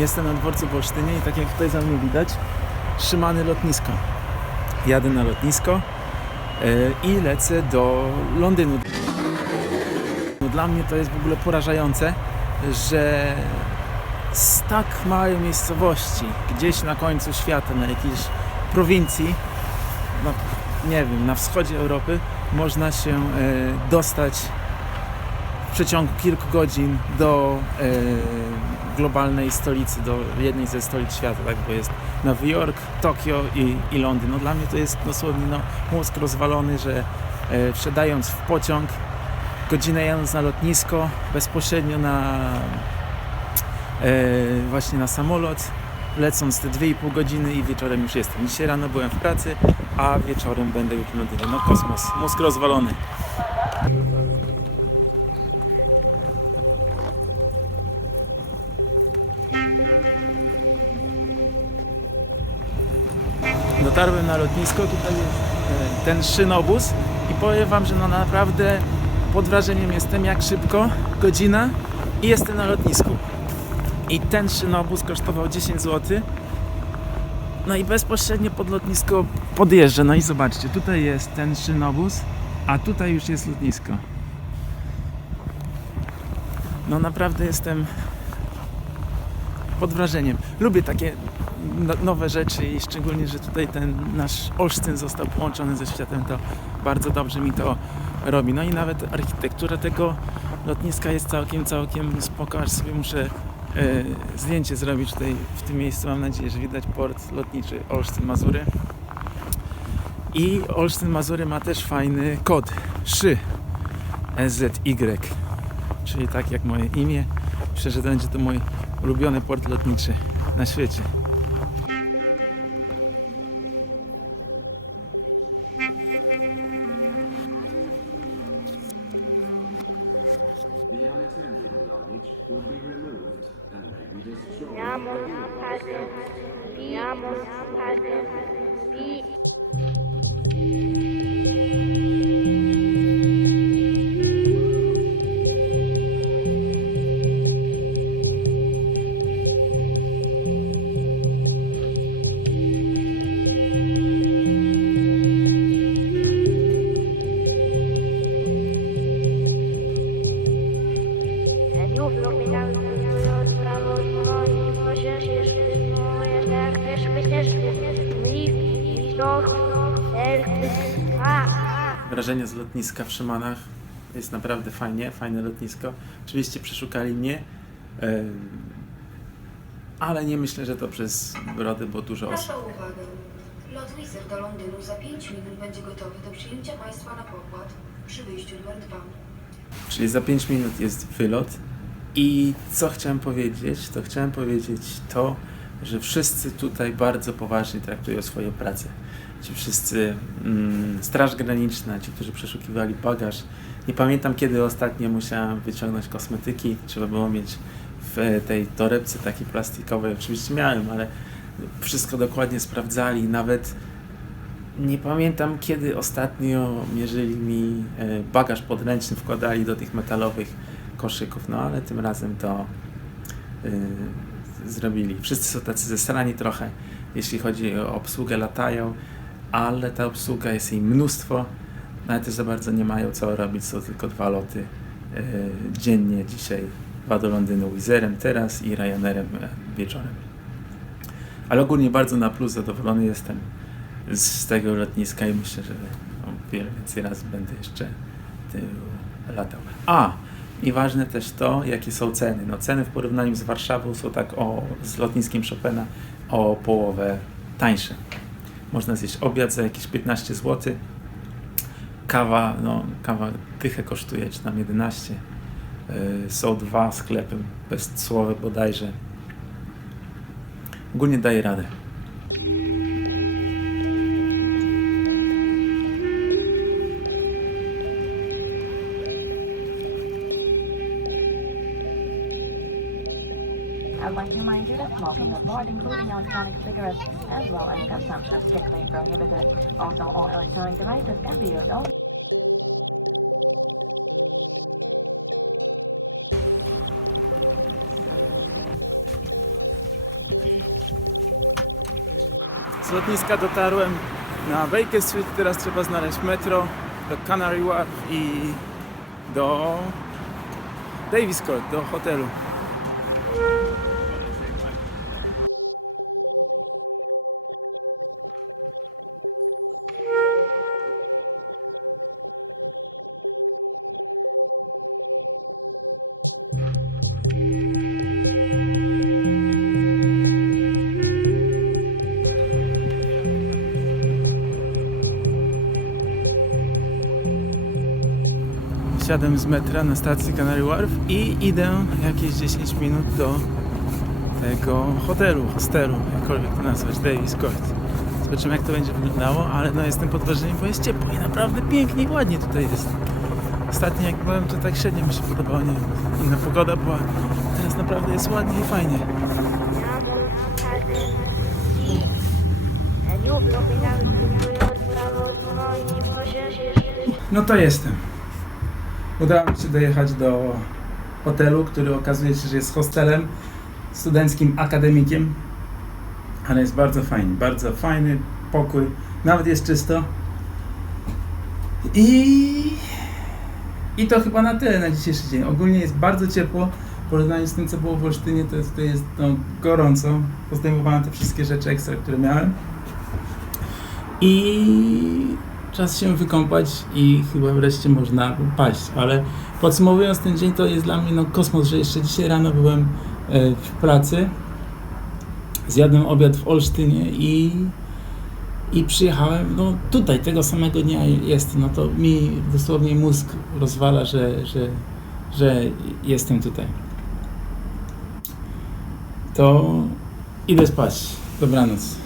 Jestem na dworcu w Olsztynie i tak jak tutaj za mnie widać, Szymany lotnisko. Jadę na lotnisko yy, i lecę do Londynu. No, Dla mnie to jest w ogóle porażające, że z tak małej miejscowości, gdzieś na końcu świata, na jakiejś prowincji, no, nie wiem, na wschodzie Europy, można się e, dostać w przeciągu kilku godzin do e, globalnej stolicy, do jednej ze stolic świata, tak, bo jest Nowy Jork, Tokio i, i Londyn. No, dla mnie to jest dosłownie no, mózg rozwalony, że e, wsiadając w pociąg, godzinę jadąc na lotnisko, bezpośrednio na e, właśnie na samolot, lecąc te 2,5 godziny i wieczorem już jestem. Dzisiaj rano byłem w pracy, a wieczorem będę już w Londynie. No kosmos, mózg rozwalony. Dotarłem na lotnisko, tutaj jest e, ten szynobus i powiem Wam, że no naprawdę pod wrażeniem jestem jak szybko, godzina i jestem na lotnisku. I ten szynobus kosztował 10 zł. No i bezpośrednio pod lotnisko podjeżdżę. No i zobaczcie, tutaj jest ten szynobus, a tutaj już jest lotnisko. No naprawdę jestem pod wrażeniem. Lubię takie nowe rzeczy i szczególnie, że tutaj ten nasz Olsztyn został połączony ze światem, to bardzo dobrze mi to robi. No i nawet architektura tego lotniska jest całkiem, całkiem spoko, sobie muszę e, zdjęcie zrobić tutaj w tym miejscu. Mam nadzieję, że widać port lotniczy Olsztyn-Mazury. I Olsztyn-Mazury ma też fajny kod SZY SZY, czyli tak jak moje imię. Myślę, że to będzie to mój ulubiony port lotniczy na świecie. Unattended luggage will be removed and may be destroyed. Wrażenie z lotniska w Szymanach jest naprawdę fajnie, fajne lotnisko. Oczywiście przeszukali mnie, ale nie myślę, że to przez brodę, bo dużo osób. Proszę o uwagę. Lot Wizard do Londynu za 5 minut będzie gotowy do przyjęcia Państwa na pokład przy wyjściu numer 2. Czyli za 5 minut jest wylot. I co chciałem powiedzieć? To chciałem powiedzieć to, że wszyscy tutaj bardzo poważnie traktują swoją pracę. Ci wszyscy, mm, Straż Graniczna, ci, którzy przeszukiwali bagaż. Nie pamiętam, kiedy ostatnio musiałem wyciągnąć kosmetyki. Trzeba było mieć w tej torebce takiej plastikowej. Oczywiście miałem, ale wszystko dokładnie sprawdzali. Nawet nie pamiętam, kiedy ostatnio mierzyli mi e, bagaż podręczny, wkładali do tych metalowych koszyków, no ale tym razem to y, zrobili. Wszyscy są tacy zesrani trochę, jeśli chodzi o obsługę, latają, ale ta obsługa jest jej mnóstwo, ale też za bardzo nie mają co robić, są tylko dwa loty y, dziennie dzisiaj, dwa do Londynu Wizerem teraz i Ryanerem e, wieczorem. Ale ogólnie bardzo na plus zadowolony jestem z, tego lotniska i myślę, że o wiele więcej razy będę jeszcze latał. A! I ważne też to, jakie są ceny. No ceny w porównaniu z Warszawą są tak o, z lotniskiem Chopina o połowę tańsze. Można zjeść obiad za jakieś 15 zł. Kawa, no kawa dychę kosztuje, czy tam 11. Yy, są dwa sklepy bezcłowe bodajże. Ogólnie daje radę. I'd like to remind you that smoking abroad, including electronic cigarettes, as well as consumption, is strictly prohibited. Also, all electronic devices can be used only. Z lotniska dotarłem na Baker Street, teraz trzeba znaleźć metro do Canary Wharf i do Davis Court, do hotelu. Wsiadłem z metra na stacji Canary Wharf i idę jakieś 10 minut do tego hotelu, hostelu, jakkolwiek to nazwać, Davis Court. Zobaczymy jak to będzie wyglądało, ale no jestem pod wrażeniem, bo jest ciepło i naprawdę pięknie i ładnie tutaj jest. Ostatnio jak byłem to tak średnio mi się podobało, nie wiem, inna pogoda była. Teraz naprawdę jest ładnie i fajnie. No to jestem. Udało mi się dojechać do hotelu, który okazuje się, że jest hostelem studenckim, akademikiem, ale jest bardzo fajny, bardzo fajny pokój, nawet jest czysto. I, I to chyba na tyle na dzisiejszy dzień. Ogólnie jest bardzo ciepło, w porównaniu z tym, co było w Olsztynie, to jest, to jest no, gorąco. Pozdejmowałem te wszystkie rzeczy ekstra, które miałem. I czas się wykąpać i chyba wreszcie można paść. Ale podsumowując ten dzień, to jest dla mnie no, kosmos, że jeszcze dzisiaj rano byłem e, w pracy, zjadłem obiad w Olsztynie i, i przyjechałem no, tutaj, tego samego dnia jest. No to mi dosłownie mózg rozwala, że, że, że jestem tutaj. To idę spać. Dobranoc.